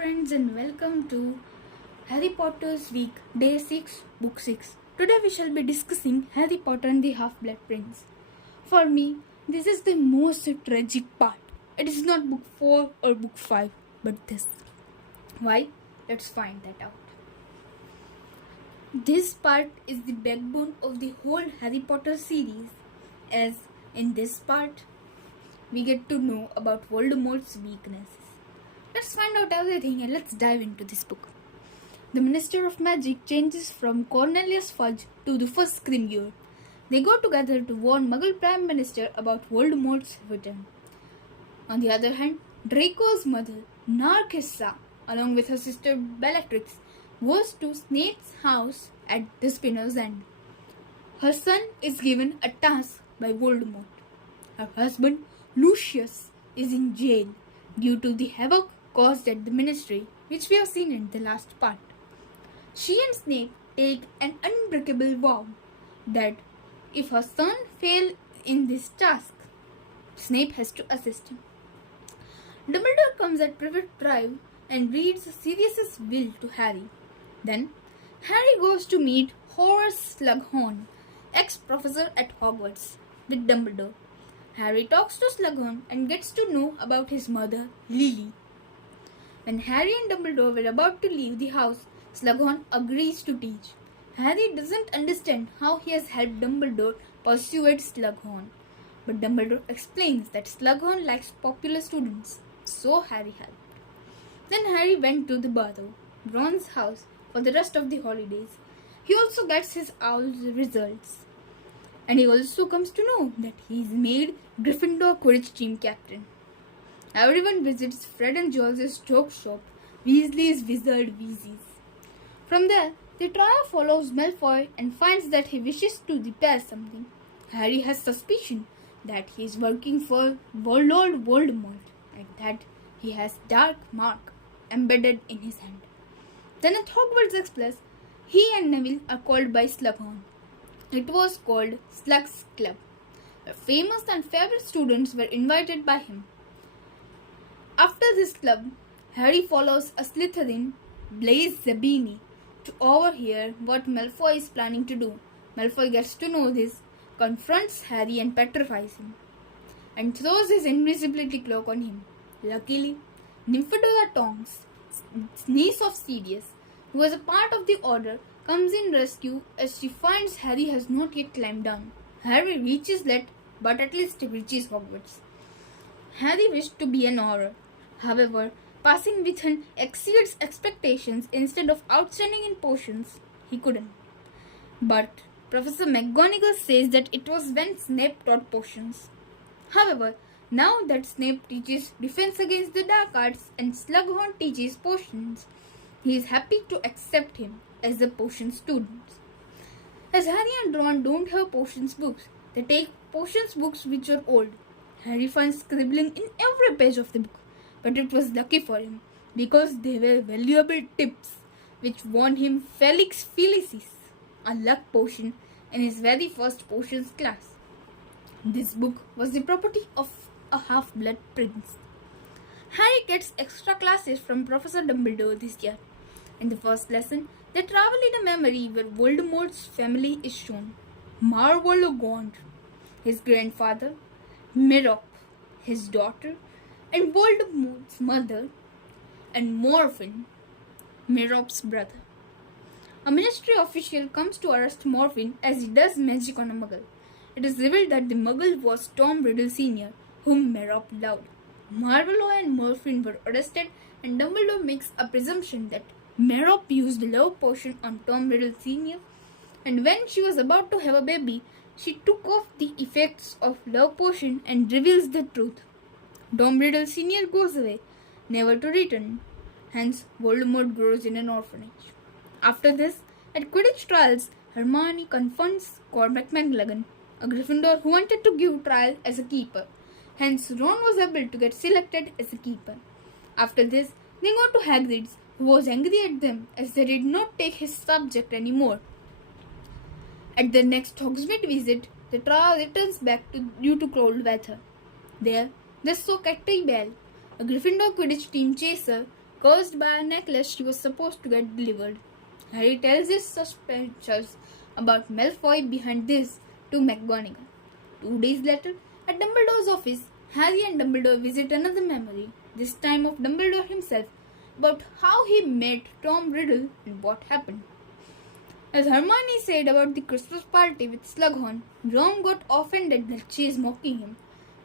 friends and welcome to Harry Potter's Week, Day 6, Book 6. Today we shall be discussing Harry Potter and the Half-Blood Prince. For me, this is the most tragic part. It is not Book 4 or Book 5, but this. Why? Let's find that out. This part is the backbone of the whole Harry Potter series, as in this part, we get to know about Voldemort's weaknesses. Let's find out everything and let's dive into this book. The Minister of Magic changes from Cornelius Fudge to the first Grimgir. They go together to warn Muggle Prime Minister about Voldemort's return. On the other hand, Draco's mother, Narcissa, along with her sister Bellatrix, goes to Snape's house at the Spinner's End. Her son is given a task by Voldemort. Her husband, Lucius, is in jail due to the havoc caused at the ministry, which we have seen in the last part. She and Snape take an unbreakable vow that if her son fails in this task, Snape has to assist him. Dumbledore comes at Privet Drive and reads Sirius's will to Harry. Then, Harry goes to meet Horace Slughorn, ex-professor at Hogwarts, with Dumbledore. Harry talks to Slughorn and gets to know about his mother, Lily. When Harry and Dumbledore were about to leave the house, Slughorn agrees to teach. Harry doesn't understand how he has helped Dumbledore persuade Slughorn, but Dumbledore explains that Slughorn likes popular students, so Harry helped. Then Harry went to the Barrow, Ron's house, for the rest of the holidays. He also gets his owl's results. And he also comes to know that he is made Gryffindor Quidditch team captain. Everyone visits Fred and George's joke shop, Weasley's Wizard Weezy's. From there, the trio follows Malfoy and finds that he wishes to repair something. Harry has suspicion that he is working for Lord Voldemort and that he has dark mark embedded in his hand. Then at Hogwarts Express, he and Neville are called by Slughorn. It was called Slug's Club, where famous and favorite students were invited by him. After this club, Harry follows a Slytherin, Blaise Zabini, to overhear what Malfoy is planning to do. Malfoy gets to know this, confronts Harry and petrifies him, and throws his invisibility cloak on him. Luckily, Nymphadora Tonks, niece of Sirius, who was a part of the Order, comes in rescue as she finds Harry has not yet climbed down. Harry reaches Let, but at least he reaches Hogwarts. Harry wished to be an Auror. However, passing with him exceeds expectations. Instead of outstanding in potions, he couldn't. But Professor McGonagall says that it was when Snape taught potions. However, now that Snape teaches defense against the dark arts and Slughorn teaches potions, he is happy to accept him as a potion student. As Harry and Ron don't have potions books, they take potions books which are old. Harry finds scribbling in every page of the book, but it was lucky for him because they were valuable tips which won him Felix Felicis, a luck potion, in his very first potions class. This book was the property of a half-blood prince. Harry gets extra classes from Professor Dumbledore this year. In the first lesson, they travel in a memory where Voldemort's family is shown. Marvolo his grandfather, Merop, his daughter, and Voldemort's mother, and Morphin, Merop's brother. A ministry official comes to arrest Morphin as he does magic on a Muggle. It is revealed that the Muggle was Tom Riddle Sr., whom Merop loved. Marvolo and Morphin were arrested, and Dumbledore makes a presumption that Merop used the love potion on Tom Riddle Sr., and when she was about to have a baby, she took off the effects of love potion and reveals the truth. Tom Riddle Sr. goes away, never to return. Hence, Voldemort grows in an orphanage. After this, at Quidditch trials, Hermione confronts Cormac McLaggen, a Gryffindor who wanted to give trial as a keeper. Hence, Ron was able to get selected as a keeper. After this, they go to Hagrid's, who was angry at them as they did not take his subject anymore. At their next Hogsmeade visit, the trio returns back due to cold weather. There, they saw Catty Bell, a Gryffindor Quidditch team chaser caused by a necklace she was supposed to get delivered. Harry tells his suspicions about Malfoy behind this to McGonagall. 2 days later, at Dumbledore's office, Harry and Dumbledore visit another memory, this time of Dumbledore himself, about how he met Tom Riddle and what happened. As Hermione said about the Christmas party with Slughorn, Ron got offended that she is mocking him,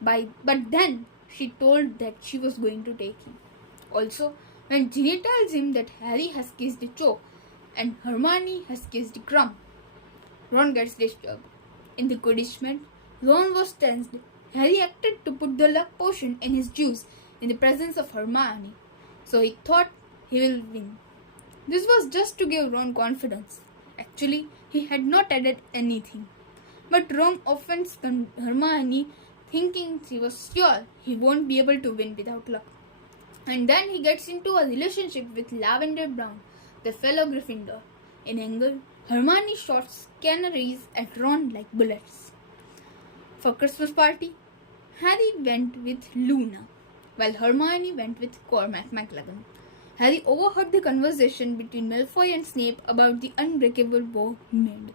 but then she told that she was going to take him. Also, when Ginny tells him that Harry has kissed Cho and Hermione has kissed Crumb, Ron gets disturbed. In the Quidditch match, Ron was tensed. Harry acted to put the luck potion in his juice in the presence of Hermione, so he thought he will win. This was just to give Ron confidence. Actually, he had not added anything. But Ron offends Hermione, thinking she was sure he won't be able to win without luck. And then he gets into a relationship with Lavender Brown, the fellow Gryffindor. In anger, Hermione shoots canaries at Ron like bullets. For Christmas party, Harry went with Luna, while Hermione went with Cormac McLaggen. Harry overheard the conversation between Malfoy and Snape about the unbreakable vow made.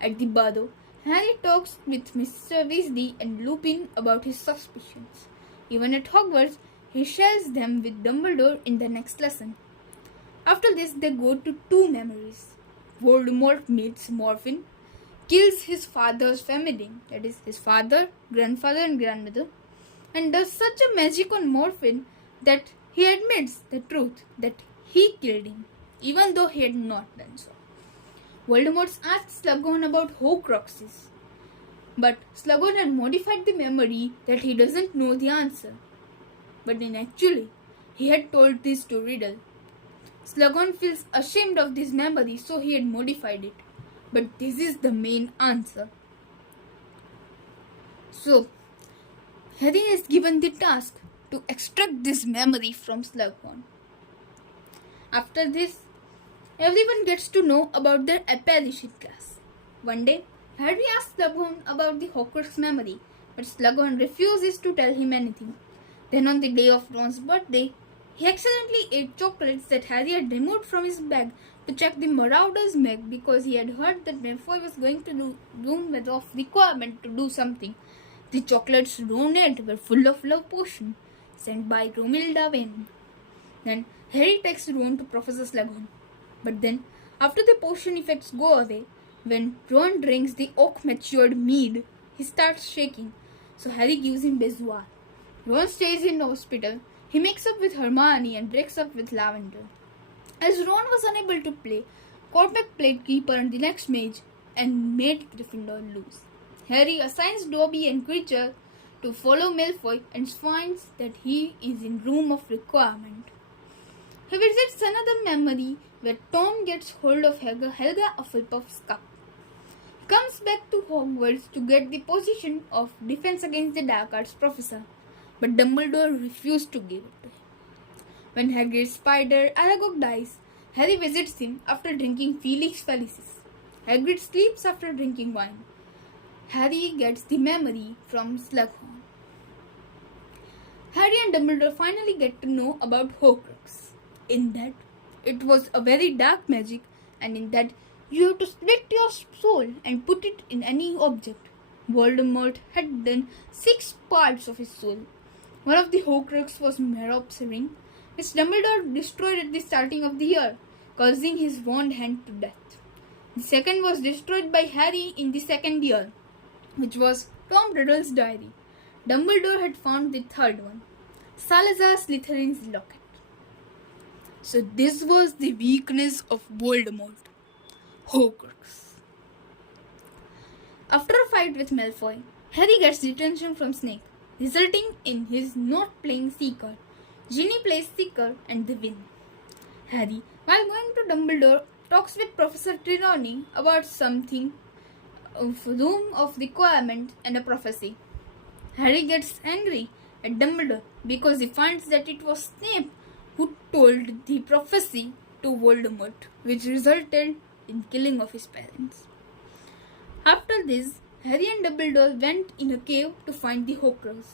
At the Bardo, Harry talks with Mr. Weasley and Lupin about his suspicions. Even at Hogwarts, he shares them with Dumbledore in the next lesson. After this, they go to two memories. Voldemort meets Morphin, kills his father's family, that is, his father, grandfather and grandmother, and does such a magic on Morphin that he admits the truth that he killed him, even though he had not done so. Voldemort asks Slughorn about Horcruxes, but Slughorn had modified the memory that he doesn't know the answer. But then actually, he had told this to Riddle. Slughorn feels ashamed of this memory, so he had modified it. But this is the main answer. So, Harry is given the task to extract this memory from Slughorn. After this, everyone gets to know about their apparition class. One day, Harry asks Slughorn about the Horcrux memory, but Slughorn refuses to tell him anything. Then on the day of Ron's birthday, he accidentally ate chocolates that Harry had removed from his bag to check the Marauder's Meg because he had heard that Malfoy was going to do room with off requirement to do something. The chocolates Ron ate were full of love potion sent by Romilda Vane. Then Harry takes Ron to Professor Slughorn. But then, after the potion effects go away, when Ron drinks the oak-matured mead, he starts shaking, so Harry gives him Bezoar. Ron stays in the hospital. He makes up with Hermione and breaks up with Lavender. As Ron was unable to play, Cormac played keeper in the next match and made Gryffindor lose. Harry assigns Dobby and Creature to follow Malfoy and finds that he is in room of requirement. He visits another memory where Tom gets hold of Helga Hufflepuff's cup. He comes back to Hogwarts to get the position of Defense Against the Dark Arts professor, but Dumbledore refused to give it to him. When Hagrid's spider Aragog dies, Harry visits him after drinking Felix Felicis. Hagrid sleeps after drinking wine. Harry gets the memory from Slughorn. Harry and Dumbledore finally get to know about Horcrux. In that, it was a very dark magic, and in that, you have to split your soul and put it in any object. Voldemort had done 6 parts of his soul. One of the Horcrux was Merop's ring, which Dumbledore destroyed at the starting of the year, causing his wand hand to death. The second was destroyed by Harry in the second year, which was Tom Riddle's diary. Dumbledore had found the third one, Salazar Slytherin's locket. So this was the weakness of Voldemort, Horcrux. After a fight with Malfoy, Harry gets detention from Snape, resulting in his not playing Seeker. Ginny plays Seeker and they win. Harry, while going to Dumbledore, talks with Professor Trelawney about something of room of requirement and a prophecy. Harry gets angry at Dumbledore because he finds that it was Snape who told the prophecy to Voldemort, which resulted in killing of his parents. After this, Harry and Dumbledore went in a cave to find the Horcrux.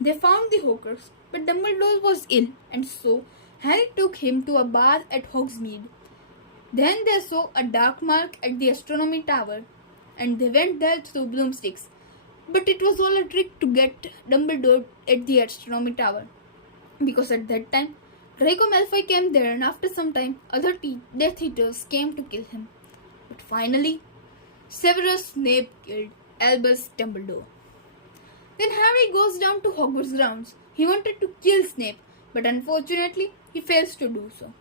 They found the Horcrux, but Dumbledore was ill, and so Harry took him to a bath at Hogsmeade. Then they saw a dark mark at the astronomy tower, and they went there through broomsticks. But it was all a trick to get Dumbledore at the astronomy tower, because at that time Draco Malfoy came there, and after some time other Death Eaters came to kill him. But finally, Severus Snape killed Albus Dumbledore. Then Harry goes down to Hogwarts grounds. He wanted to kill Snape, but unfortunately he fails to do so.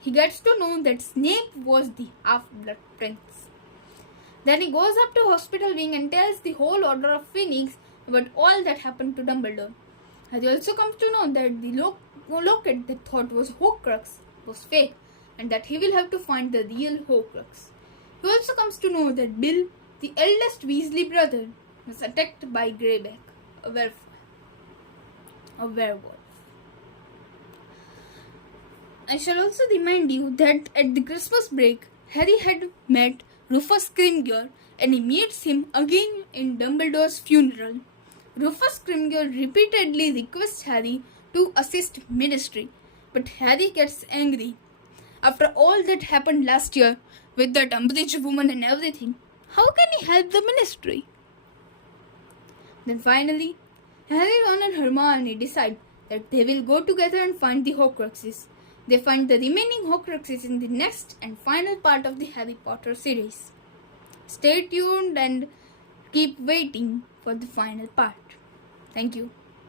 He gets to know that Snape was the Half-Blood Prince. Then he goes up to Hospital Wing and tells the whole Order of Phoenix about all that happened to Dumbledore. Harry also comes to know that the locket they thought was Horcrux was fake, and that he will have to find the real Horcrux. He also comes to know that Bill, the eldest Weasley brother, was attacked by Greyback, a werewolf. I shall also remind you that at the Christmas break, Harry had met Rufus Scrimgeour, and he meets him again in Dumbledore's funeral. Rufus Scrimgeour repeatedly requests Harry to assist Ministry, but Harry gets angry. After all that happened last year with that Umbridge woman and everything, how can he help the Ministry? Then finally, Harry, Ron and Hermione decide that they will go together and find the Horcruxes. They find the remaining Horcruxes in the next and final part of the Harry Potter series. Stay tuned and keep waiting for the final part. Thank you.